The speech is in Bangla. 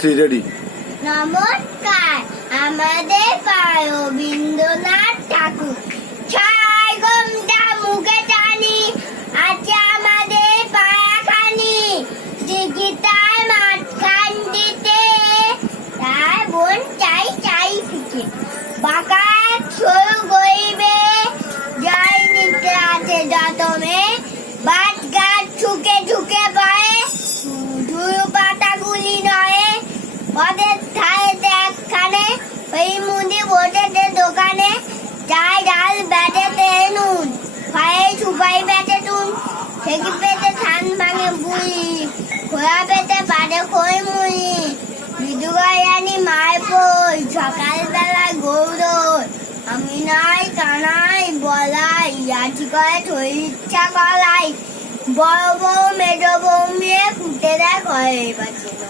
3 রেডি। নমস্কার, আমাদের রবীন্দ্রনাথ ঠাকুর ছয় ঘন্টা মুখে টানি আছে আমাদের পায়াখানি দিঘিটায় মাঝখান দিতে তার বোন চাই চাই পিঠে বাঁকা সরু গইবে জয় নিতে আছে যতমে বাদ গাছ ঝুঁকে ঝুঁকে পায়ে ধুরু পাতা গুলি নয় ওদের ধারেতে একখানে ওই মুদি বসেছে দোকানে চাই ডাল বেটেতে নুন পায়ে সুপাই বেটে টুন সেকি পেতে ধান ভাঙে বুড়ি খোলা পেতে পারে খই মুড়ি বিদু গায়ানি মায় বই সকালবেলায় গৌরব আমি নাই কানাই বলাই ইয়াটি করে থই ইচ্ছা কলাই বড় বউ মেজ বউ মেয়ে ফুটে দেয় ঘরে বাঁচে